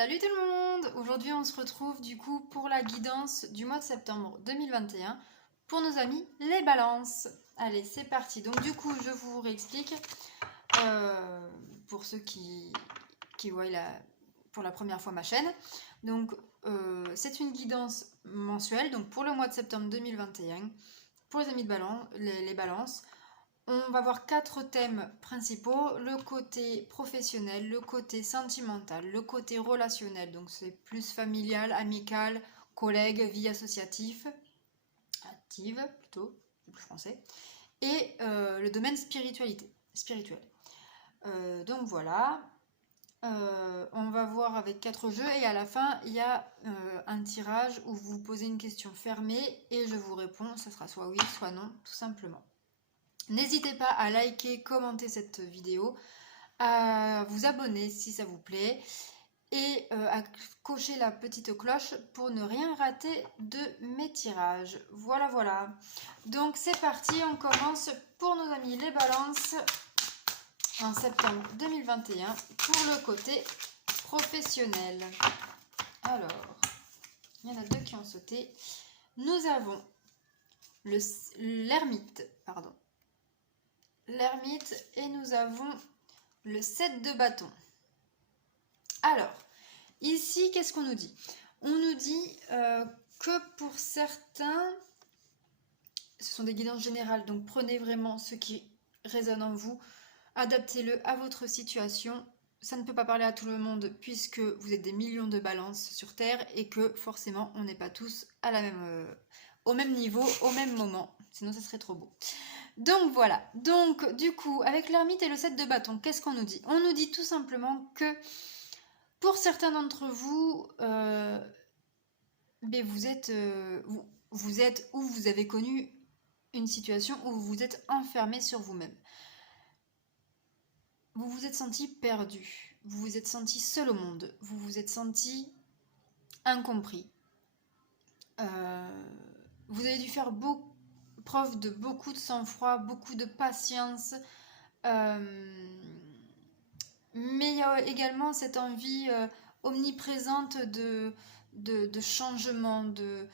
Salut tout le monde! Aujourd'hui on se retrouve du coup pour la guidance du mois de septembre 2021 pour nos amis les balances. Allez, c'est parti. Donc du coup je vous réexplique pour ceux qui voient pour la première fois ma chaîne. Donc c'est une guidance mensuelle donc pour le mois de septembre 2021 pour les amis de balance, les balances. On va voir 4 thèmes principaux, le côté professionnel, le côté sentimental, le côté relationnel, donc c'est plus familial, amical, collègue, vie associative, active plutôt, c'est plus français, et le domaine spirituel. Donc voilà, on va voir avec 4 jeux et à la fin il y a un tirage où vous posez une question fermée et je vous réponds, ça sera soit oui soit non tout simplement. N'hésitez pas à liker, commenter cette vidéo, à vous abonner si ça vous plaît et à cocher la petite cloche pour ne rien rater de mes tirages. Voilà. Donc c'est parti, on commence pour nos amis les balances en septembre 2021 pour le côté professionnel. Alors, il y en a 2 qui ont sauté. Nous avons l'ermite, et nous avons le 7 de bâton. Alors, ici, qu'est-ce qu'on nous dit? On nous dit que pour certains, ce sont des guidances générales, donc prenez vraiment ce qui résonne en vous, adaptez-le à votre situation. Ça ne peut pas parler à tout le monde puisque vous êtes des millions de balances sur Terre et que forcément, on n'est pas tous au même niveau, au même moment. Sinon, ça serait trop beau. Donc voilà, donc du coup avec l'ermite et le 7 de bâton, qu'est-ce qu'on nous dit? On nous dit tout simplement que pour certains d'entre vous, vous êtes ou vous avez connu une situation où vous vous êtes enfermé sur vous-même. Vous vous êtes senti perdu, vous vous êtes senti seul au monde, vous vous êtes senti incompris. Vous avez dû faire preuve de beaucoup de sang-froid, beaucoup de patience, mais il y a également cette envie omniprésente de changement, de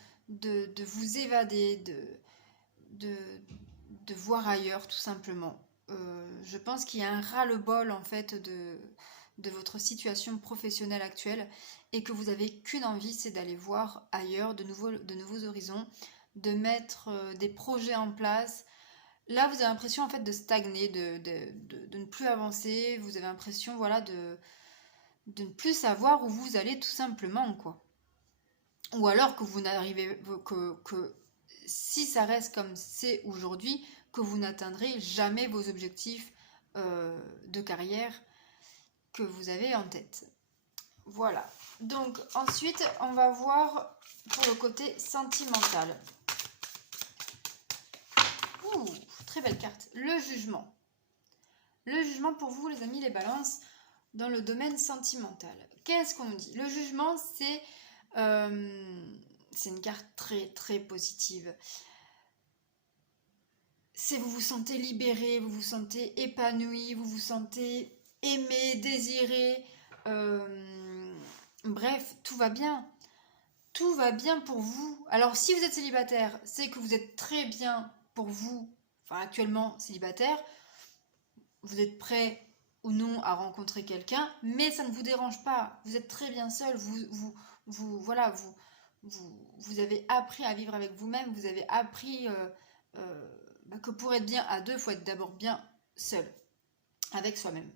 vous évader, de voir ailleurs tout simplement. Je pense qu'il y a un ras-le-bol en fait de votre situation professionnelle actuelle et que vous n'avez qu'une envie, c'est d'aller voir ailleurs de nouveaux horizons, de mettre des projets en place. Là, vous avez l'impression en fait de stagner, de ne plus avancer. Vous avez l'impression, voilà, de ne plus savoir où vous allez tout simplement, quoi. Ou alors que vous n'arrivez que si ça reste comme c'est aujourd'hui, que vous n'atteindrez jamais vos objectifs de carrière que vous avez en tête. Voilà. Donc ensuite, on va voir pour le côté sentimental. Ouh, très belle carte. Le jugement. Le jugement pour vous, les amis, les balances, dans le domaine sentimental. Qu'est-ce qu'on nous dit? Le jugement, c'est une carte très, très positive. C'est vous vous sentez libéré, vous vous sentez épanoui, vous vous sentez aimé, désiré. Bref, tout va bien. Tout va bien pour vous. Alors, si vous êtes célibataire, c'est que vous êtes très bien pour vous, enfin actuellement célibataire. Vous êtes prêt ou non à rencontrer quelqu'un, mais ça ne vous dérange pas. Vous êtes très bien seul. Vous avez appris à vivre avec vous-même. Vous avez appris que pour être bien à deux, il faut être d'abord bien seul, avec soi-même.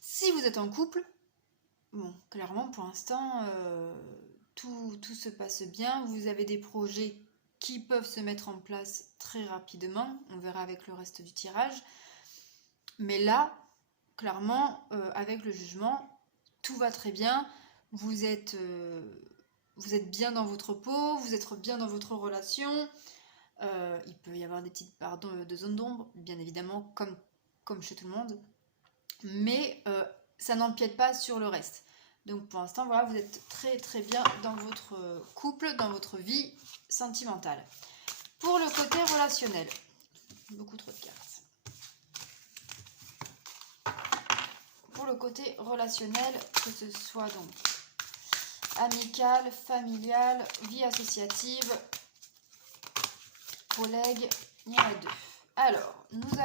Si vous êtes en couple, bon, clairement, pour l'instant, tout se passe bien. Vous avez des projets qui peuvent se mettre en place très rapidement. On verra avec le reste du tirage. Mais là, clairement, avec le jugement, tout va très bien. Vous êtes bien dans votre peau, vous êtes bien dans votre relation. Il peut y avoir des petites parts de zones d'ombre, bien évidemment, comme chez tout le monde. Mais ça n'empiète pas sur le reste. Donc pour l'instant, voilà, vous êtes très très bien dans votre couple, dans votre vie sentimentale. Pour le côté relationnel, beaucoup trop de cartes. Pour le côté relationnel, que ce soit donc amicale, familiale, vie associative, collègue, il y en a 2. Alors, nous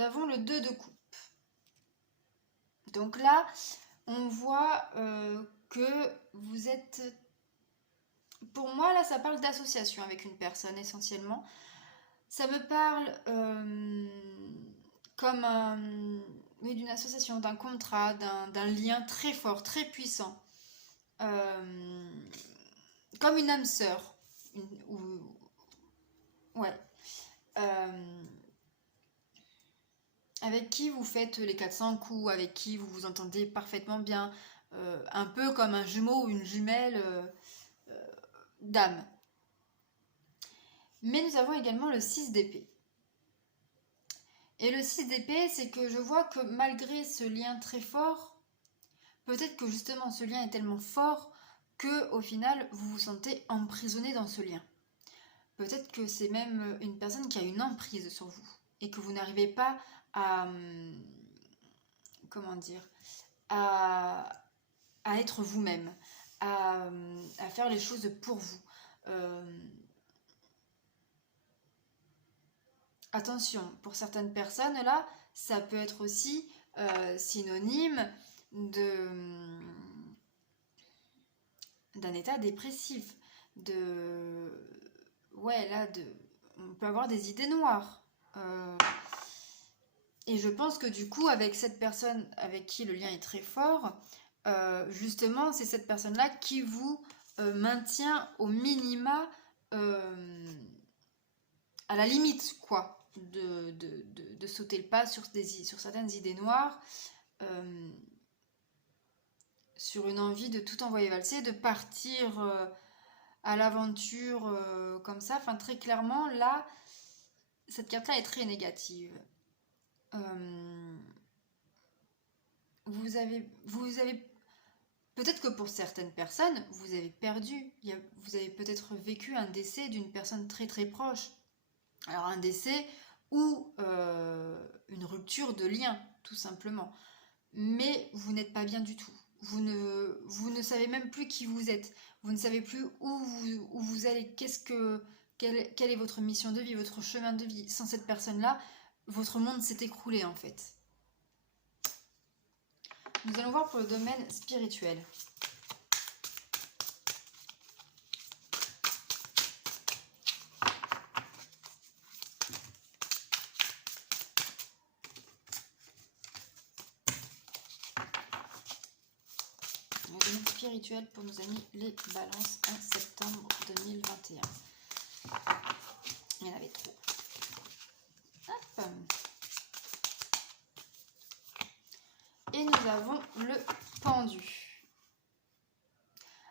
avons le 2 de coupe. Donc là, on voit que vous êtes... Pour moi, là, ça parle d'association avec une personne essentiellement. Ça me parle comme oui, d'une association, d'un contrat, d'un lien très fort, très puissant. Comme une âme sœur. Ouais. Avec qui vous faites les 400 coups, avec qui vous vous entendez parfaitement bien. Un peu comme un jumeau ou une jumelle d'âme. Mais nous avons également le 6 d'épée. Et le 6 d'épée, c'est que je vois que malgré ce lien très fort, peut-être que justement ce lien est tellement fort que au final vous vous sentez emprisonné dans ce lien. Peut-être que c'est même une personne qui a une emprise sur vous et que vous n'arrivez pas à comment dire à être vous-même, à faire les choses pour vous. Attention, pour certaines personnes là, ça peut être aussi synonyme d'un état dépressif, on peut avoir des idées noires. Et je pense que du coup, avec cette personne avec qui le lien est très fort, justement, c'est cette personne-là qui vous maintient au minima à la limite, quoi, de sauter le pas sur certaines idées noires, sur une envie de tout envoyer valser, de partir à l'aventure comme ça. Enfin, très clairement, là, cette carte-là est très négative. Vous avez peut-être que pour certaines personnes, vous avez perdu, vous avez peut-être vécu un décès d'une personne très très proche. Alors un décès ou une rupture de lien, tout simplement. Mais vous n'êtes pas bien du tout. Vous ne savez même plus qui vous êtes. Vous ne savez plus où vous allez, quelle est votre mission de vie, votre chemin de vie. Sans cette personne-là, votre monde s'est écroulé en fait. Nous allons voir pour le domaine spirituel. Le domaine spirituel pour nos amis les balances en septembre 2021. Il y en avait trop. Hop. Et nous avons le pendu.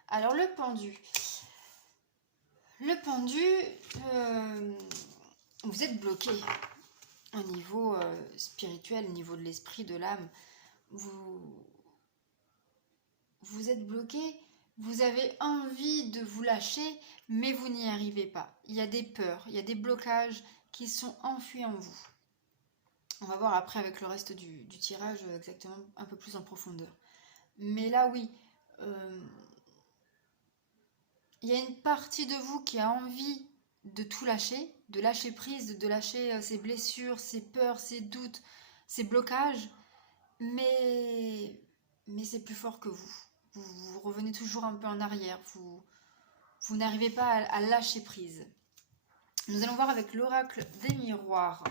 Alors le pendu, vous êtes bloqué au niveau spirituel, au niveau de l'esprit, de l'âme. Vous êtes bloqué, vous avez envie de vous lâcher, mais vous n'y arrivez pas. Il y a des peurs, il y a des blocages qui sont enfuis en vous. On va voir après avec le reste du tirage exactement un peu plus en profondeur. Mais là, oui, il y a une partie de vous qui a envie de tout lâcher, de lâcher prise, de lâcher ses blessures, ses peurs, ses doutes, ses blocages, mais c'est plus fort que vous. Vous revenez toujours un peu en arrière, vous n'arrivez pas à lâcher prise. Nous allons voir avec l'oracle des miroirs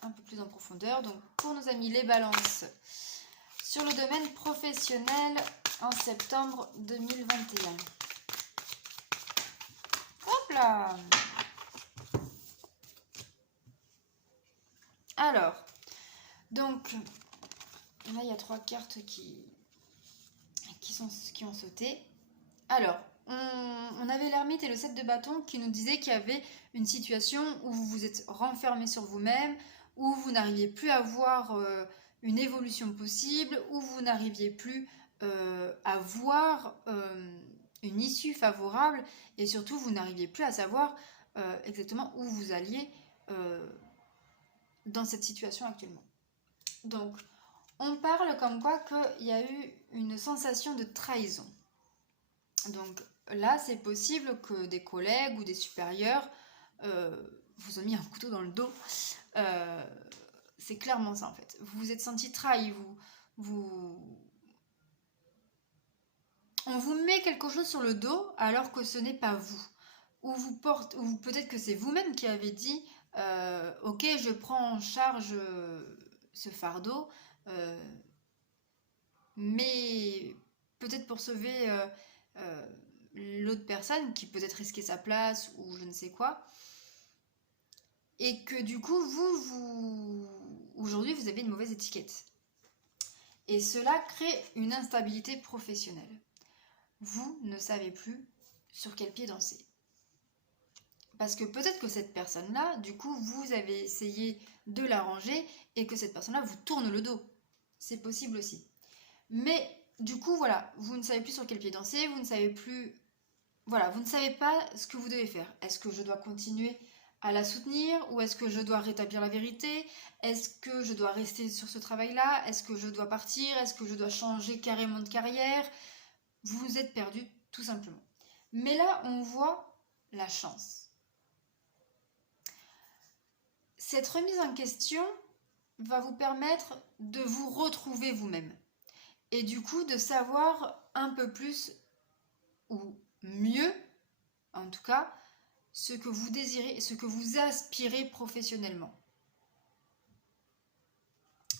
un peu plus en profondeur. Donc pour nos amis les balances, sur le domaine professionnel en septembre 2021. Hop là! Alors, donc, là il y a 3 cartes qui ont sauté. Alors, on avait l'ermite et le 7 de bâton qui nous disaient qu'il y avait une situation où vous vous êtes renfermé sur vous-même, où vous n'arriviez plus à voir une évolution possible, où vous n'arriviez plus à voir une issue favorable, et surtout vous n'arriviez plus à savoir exactement où vous alliez dans cette situation actuellement. Donc, On parle comme quoi qu'il y a eu une sensation de trahison. Donc là, c'est possible que des collègues ou des supérieurs vous ont mis un couteau dans le dos. C'est clairement ça en fait. Vous vous êtes senti trahi, on vous met quelque chose sur le dos alors que ce n'est pas vous. Ou peut-être que c'est vous-même qui avez dit ok, je prends en charge ce fardeau, mais peut-être pour sauver l'autre personne qui peut-être risquait sa place ou je ne sais quoi. Et que du coup, aujourd'hui, vous avez une mauvaise étiquette. Et cela crée une instabilité professionnelle. Vous ne savez plus sur quel pied danser. Parce que peut-être que cette personne-là, du coup, vous avez essayé de l'arranger et que cette personne-là vous tourne le dos. C'est possible aussi. Mais du coup, voilà, vous ne savez plus sur quel pied danser, vous ne savez plus... Voilà, vous ne savez pas ce que vous devez faire. Est-ce que je dois continuer à la soutenir ou est-ce que je dois rétablir la vérité? Est-ce que je dois rester sur ce travail-là? Est-ce que je dois partir? Est-ce que je dois changer carrément de carrière? Vous êtes perdu, tout simplement. Mais là, on voit la chance. Cette remise en question va vous permettre de vous retrouver vous-même. Et du coup, de savoir un peu plus, ou mieux, en tout cas, ce que vous désirez, ce que vous aspirez professionnellement.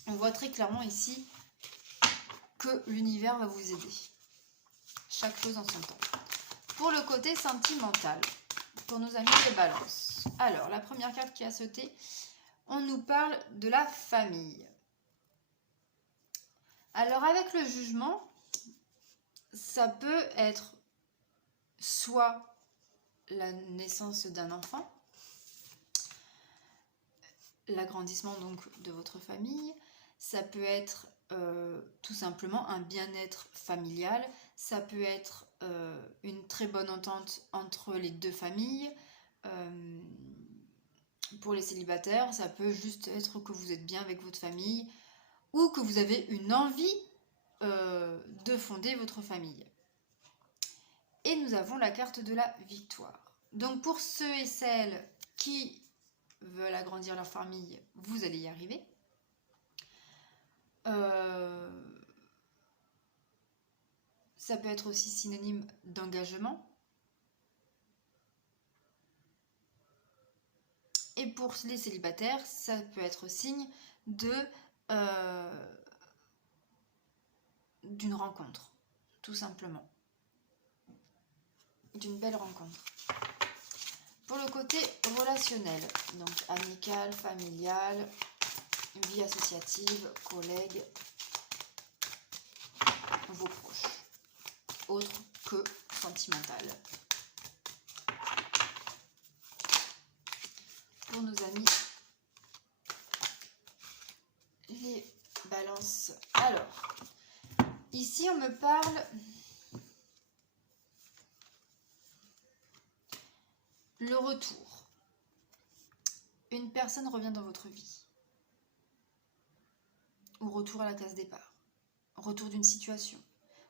On voit très clairement ici que l'univers va vous aider. Chaque chose en son temps. Pour le côté sentimental, pour nos amis de Balance. Alors, la première carte qui a sauté, on nous parle de la famille. Alors, avec le jugement, ça peut être soit la naissance d'un enfant, l'agrandissement donc de votre famille, ça peut être tout simplement un bien-être familial, ça peut être une très bonne entente entre les deux familles. Pour les célibataires, ça peut juste être que vous êtes bien avec votre famille ou que vous avez une envie de fonder votre famille. Et nous avons la carte de la victoire. Donc pour ceux et celles qui veulent agrandir leur famille, vous allez y arriver. Ça peut être aussi synonyme d'engagement. Et pour les célibataires, ça peut être signe d'une rencontre, tout simplement. D'une belle rencontre. Pour le côté relationnel, donc amical, familial, vie associative, collègues, vos proches, autre que sentimental. Pour nos amis, les balances. Alors, ici on me parle le retour. Une personne revient dans votre vie. Ou retour à la case départ. Retour d'une situation.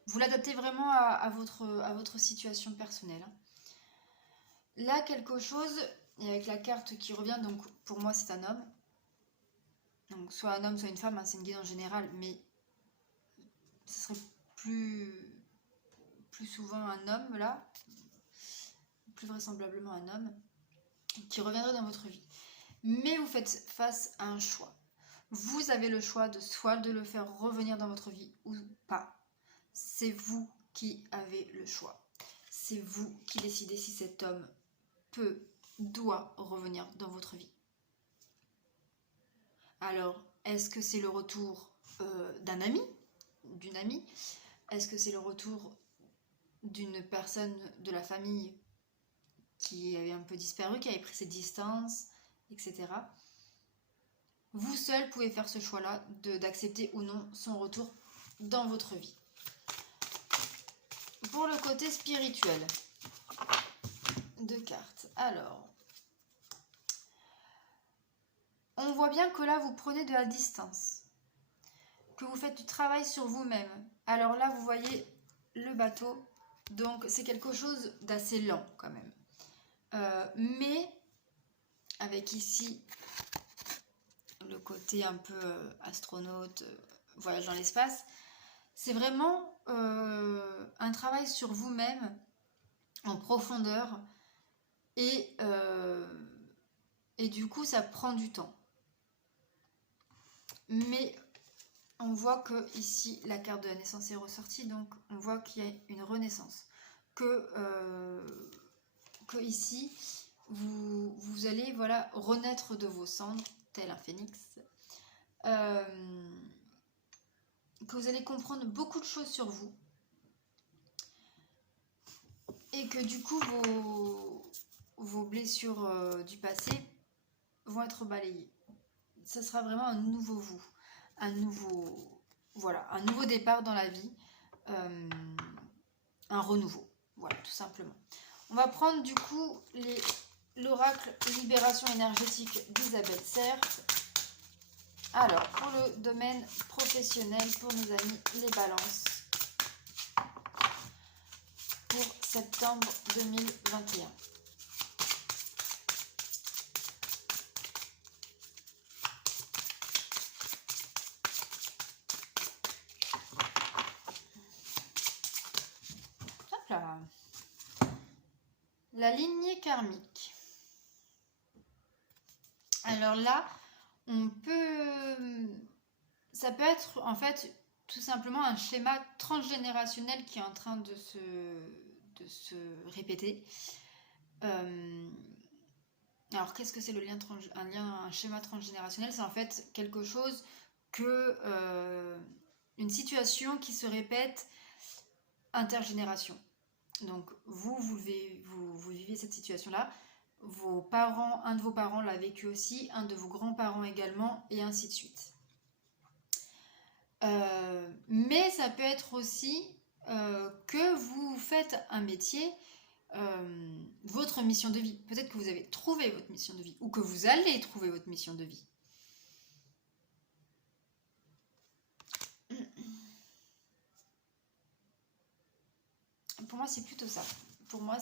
Vous l'adaptez vraiment à votre situation personnelle. Là, quelque chose, et avec la carte qui revient, donc pour moi c'est un homme. Donc soit un homme, soit une femme, hein, c'est une guide en général, mais ce serait plus souvent un homme là, plus vraisemblablement un homme, qui reviendrait dans votre vie. Mais vous faites face à un choix. Vous avez le choix de soit de le faire revenir dans votre vie ou pas. C'est vous qui avez le choix. C'est vous qui décidez si cet homme doit revenir dans votre vie. Alors, est-ce que c'est le retour d'un ami, d'une amie? Est-ce que c'est le retour d'une personne de la famille qui avait un peu disparu, qui avait pris ses distances, etc. Vous seul pouvez faire ce choix-là d'accepter ou non son retour dans votre vie. Pour le côté spirituel, 2 cartes. Alors, on voit bien que là, vous prenez de la distance. que vous faites du travail sur vous-même. Alors là, vous voyez le bateau, donc c'est quelque chose d'assez lent quand même. Mais avec ici le côté un peu astronaute, voyage dans l'espace, c'est vraiment un travail sur vous-même en profondeur et du coup ça prend du temps. Mais on voit que ici la carte de la naissance est ressortie, donc on voit qu'il y a une renaissance. Que ici vous allez voilà renaître de vos cendres, tel un phénix. Que vous allez comprendre beaucoup de choses sur vous. Et que du coup vos blessures du passé vont être balayées. Ça sera vraiment un nouveau vous, un nouveau départ dans la vie, un renouveau, voilà, tout simplement. On va prendre du coup l'oracle libération énergétique d'Isabelle Serre. Alors, pour le domaine professionnel, pour nos amis les balances, pour septembre 2021. Hop là. La lignée karmique. Alors là, ça peut être en fait tout simplement un schéma transgénérationnel qui est en train de se répéter. Alors qu'est-ce que c'est un schéma transgénérationnel? C'est en fait quelque chose une situation qui se répète intergénération. Donc vous vivez cette situation-là. Un de vos parents l'a vécu aussi, un de vos grands-parents également, et ainsi de suite. Mais ça peut être aussi que vous faites un métier, votre mission de vie. Peut-être que vous avez trouvé votre mission de vie, ou que vous allez trouver votre mission de vie. Pour moi, c'est plutôt ça. Pour moi,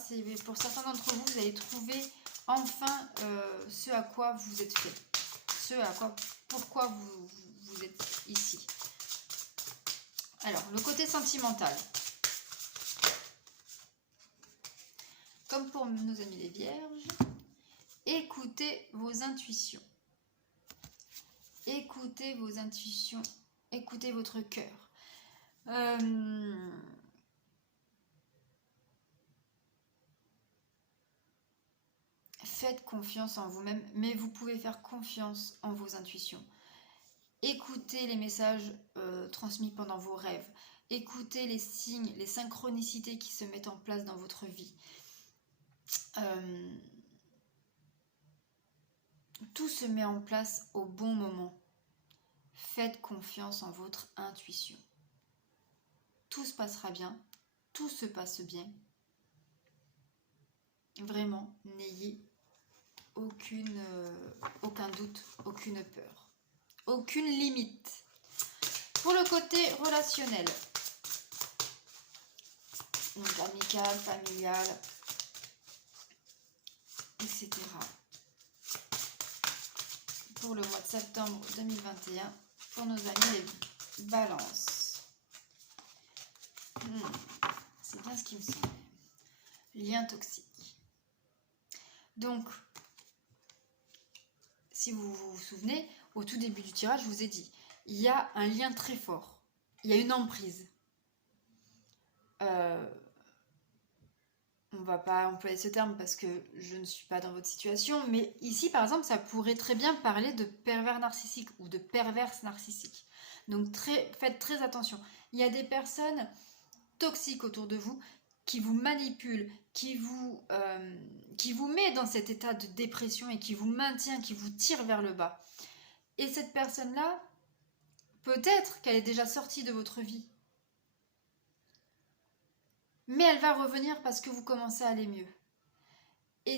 pour certains d'entre vous, vous allez trouver enfin ce à quoi vous êtes fait. Pourquoi vous êtes ici. Alors, le côté sentimental. Comme pour nos amis les vierges, écoutez vos intuitions. Écoutez vos intuitions. Écoutez votre cœur. Faites confiance en vous-même, mais vous pouvez faire confiance en vos intuitions. Écoutez les messages transmis pendant vos rêves. Écoutez les signes, les synchronicités qui se mettent en place dans votre vie. Tout se met en place au bon moment. Faites confiance en votre intuition. Tout se passera bien. Tout se passe bien. Vraiment, n'ayez aucun doute, aucune peur, aucune limite. Pour le côté relationnel, donc amical, familial, etc. Pour le mois de septembre 2021, pour nos amis les balances. C'est bien ce qui me semble. Lien toxique. Donc, si vous vous souvenez, au tout début du tirage, je vous ai dit, il y a un lien très fort. Il y a une emprise. On ne va pas employer ce terme parce que je ne suis pas dans votre situation, mais ici, par exemple, ça pourrait très bien parler de pervers narcissique ou de perverse narcissique. Donc, faites très attention. Il y a des personnes toxiques autour de vous qui vous manipulent, qui vous met dans cet état de dépression et qui vous maintient, qui vous tire vers le bas. Et cette personne-là, peut-être qu'elle est déjà sortie de votre vie. Mais elle va revenir parce que vous commencez à aller mieux. Et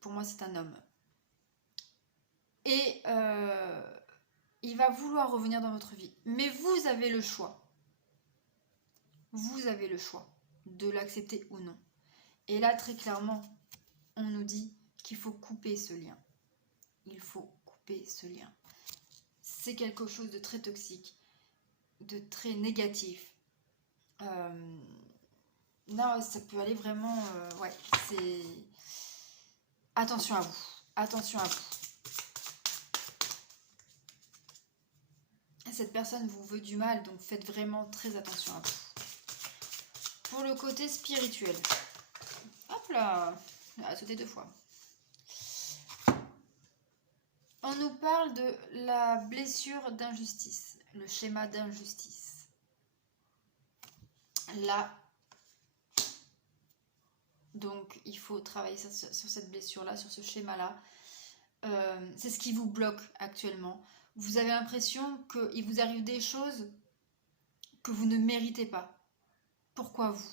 pour moi, c'est un homme. Et il va vouloir revenir dans votre vie. Mais vous avez le choix. Vous avez le choix de l'accepter ou non. Et là, très clairement, on nous dit qu'il faut couper ce lien. Il faut couper ce lien. C'est quelque chose de très toxique, de très négatif. Là, ça peut aller vraiment... ouais, c'est... Attention à vous. Attention à vous. Cette personne vous veut du mal, donc faites vraiment très attention à vous. Pour le côté spirituel. Hop là, elle a sauté 2 fois. On nous parle de la blessure d'injustice, le schéma d'injustice. Là, donc il faut travailler sur cette blessure-là, sur ce schéma-là. C'est ce qui vous bloque actuellement. Vous avez l'impression qu'il vous arrive des choses que vous ne méritez pas. Pourquoi vous?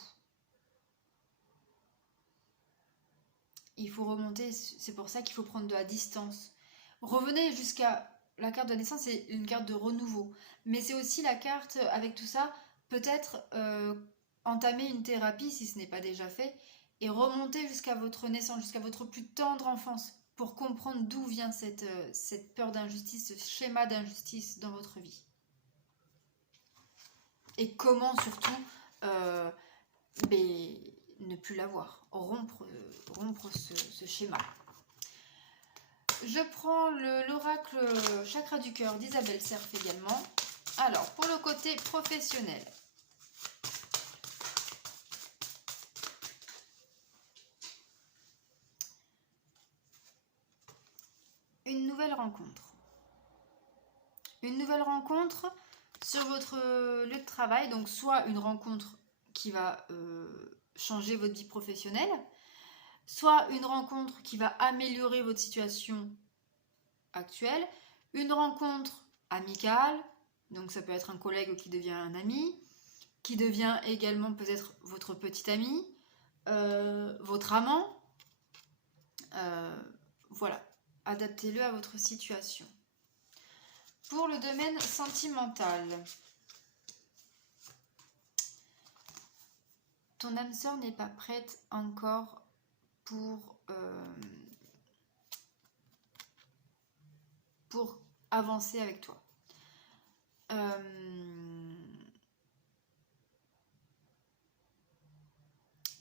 Il faut remonter, c'est pour ça qu'il faut prendre de la distance. Revenez jusqu'à la carte de naissance, c'est une carte de renouveau. Mais c'est aussi la carte, avec tout ça, peut-être entamer une thérapie si ce n'est pas déjà fait, et remonter jusqu'à votre naissance, jusqu'à votre plus tendre enfance, pour comprendre d'où vient cette peur d'injustice, ce schéma d'injustice dans votre vie. Et comment surtout ne plus l'avoir, rompre ce schéma. Je prends l'oracle chakra du cœur d'Isabelle Serf également. Alors, pour le côté professionnel. Une nouvelle rencontre. Une nouvelle rencontre sur votre lieu de travail. Donc, soit une rencontre qui va changer votre vie professionnelle, soit une rencontre qui va améliorer votre situation actuelle, une rencontre amicale, donc ça peut être un collègue qui devient un ami, qui devient également peut-être votre petit ami, votre amant, voilà, adaptez-le à votre situation. Pour le domaine sentimental, ton âme sœur n'est pas prête encore pour avancer avec toi.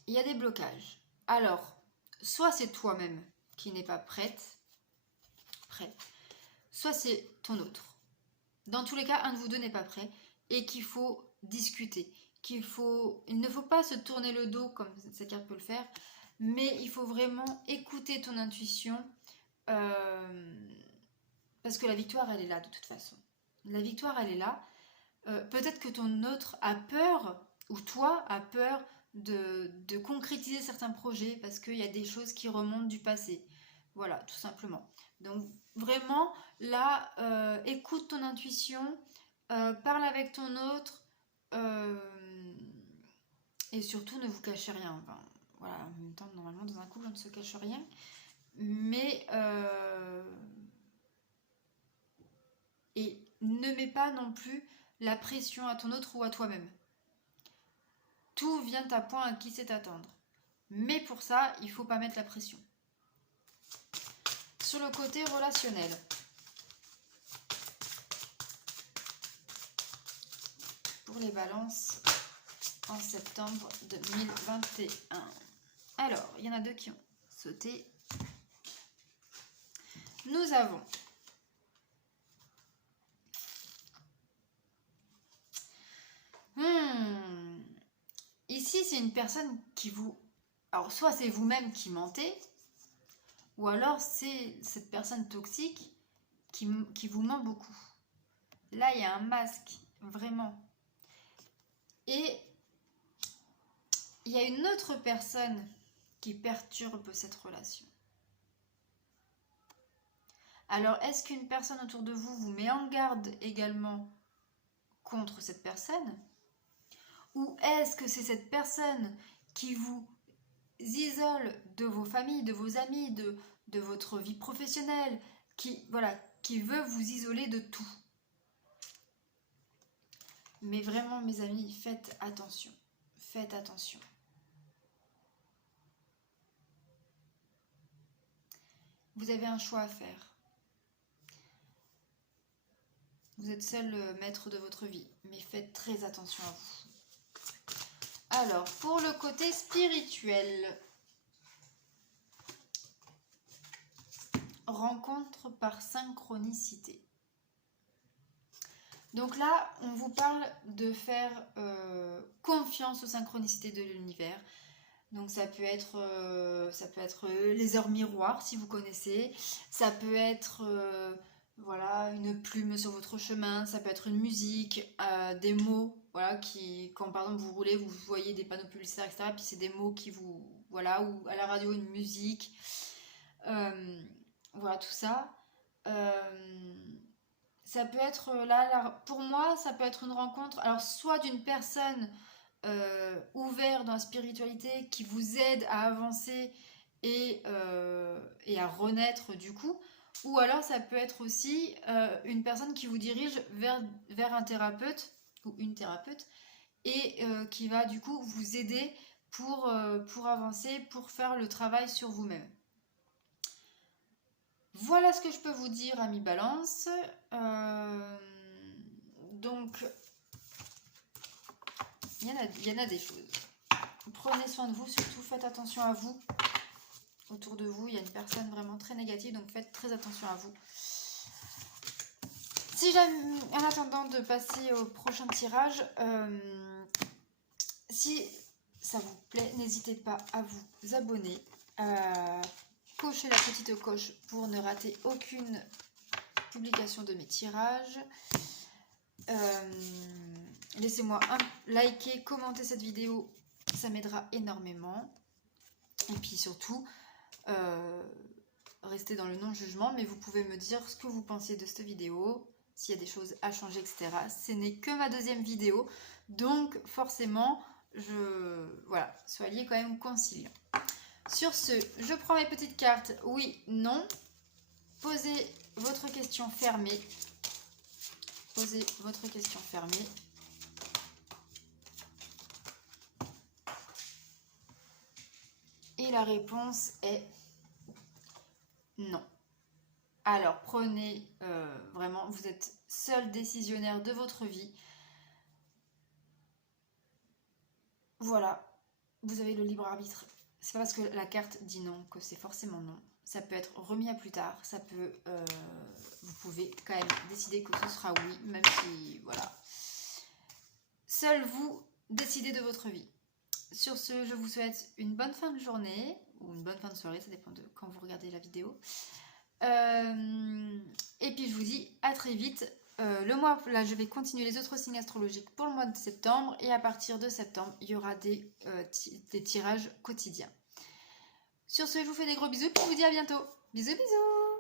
Il y a des blocages. Alors, soit c'est toi-même qui n'est pas prêt, soit c'est ton autre. Dans tous les cas, un de vous deux n'est pas prêt et qu'il faut discuter. Il ne faut pas se tourner le dos comme cette carte peut le faire, mais il faut vraiment écouter ton intuition parce que la victoire, elle est là de toute façon. La victoire, elle est là. Peut-être que ton autre a peur, ou toi a peur de concrétiser certains projets parce qu'il y a des choses qui remontent du passé. Voilà, tout simplement. Donc vraiment, là, écoute ton intuition, parle avec ton autre, et surtout ne vous cachez rien. Enfin, voilà, en même temps, normalement, dans un couple, on ne se cache rien. Mais et ne mets pas non plus la pression à ton autre ou à toi-même. Tout vient à point à qui sait attendre. Mais pour ça, il ne faut pas mettre la pression. Sur le côté relationnel. Pour les balances en septembre 2021. Alors, il y en a 2 qui ont sauté. Nous avons ici, c'est une personne qui vous... Alors, soit c'est vous-même qui mentez, ou alors c'est cette personne toxique qui vous ment beaucoup. Là, il y a un masque, vraiment. Et il y a une autre personne qui perturbe cette relation. Alors, est-ce qu'une personne autour de vous vous met en garde également contre cette personne? Ou est-ce que c'est cette personne qui vous isole de vos familles, de vos amis, de votre vie professionnelle, qui veut vous isoler de tout? Mais vraiment, mes amis, faites attention. Faites attention. Vous avez un choix à faire. Vous êtes seul maître de votre vie, mais faites très attention à vous. Alors, pour le côté spirituel, rencontre par synchronicité. Donc là, on vous parle de faire confiance aux synchronicités de l'univers. Donc ça peut être les heures miroirs si vous connaissez. Ça peut être voilà, une plume sur votre chemin. Ça peut être une musique, des mots. Voilà, qui, quand par exemple vous roulez, vous voyez des panneaux publicitaires, etc. Puis c'est des mots qui vous... Voilà, ou à la radio une musique. Voilà, tout ça. Ça peut être là, pour moi, ça peut être une rencontre, alors soit d'une personne ouverte dans la spiritualité qui vous aide à avancer et à renaître du coup, ou alors ça peut être aussi une personne qui vous dirige vers un thérapeute ou une thérapeute et qui va du coup vous aider pour avancer, pour faire le travail sur vous-même. Voilà ce que je peux vous dire, amis Balance. Donc, il y en a des choses. Prenez soin de vous, surtout faites attention à vous. Autour de vous, il y a une personne vraiment très négative, donc faites très attention à vous. Si jamais, en attendant de passer au prochain tirage, si ça vous plaît, n'hésitez pas à vous abonner, cochez la petite coche pour ne rater aucune publication de mes tirages. Laissez-moi liker, commenter cette vidéo, ça m'aidera énormément. Et puis surtout, restez dans le non-jugement, mais vous pouvez me dire ce que vous pensez de cette vidéo, s'il y a des choses à changer, etc. Ce n'est que ma deuxième vidéo, donc forcément, voilà, soyez quand même conciliants. Sur ce, je prends mes petites cartes, oui, non. Posez votre question fermée. Posez votre question fermée. Et la réponse est non. Alors, prenez vraiment, vous êtes seul décisionnaire de votre vie. Voilà, vous avez le libre arbitre. C'est pas parce que la carte dit non que c'est forcément non. Ça peut être remis à plus tard. Ça peut, vous pouvez quand même décider que ce sera oui, même si, voilà. Seul vous décidez de votre vie. Sur ce, je vous souhaite une bonne fin de journée ou une bonne fin de soirée, ça dépend de quand vous regardez la vidéo. Et puis je vous dis à très vite. Le mois, là, je vais continuer les autres signes astrologiques pour le mois de septembre et à partir de septembre, il y aura des tirages quotidiens. Sur ce, je vous fais des gros bisous et puis je vous dis à bientôt. Bisous, bisous!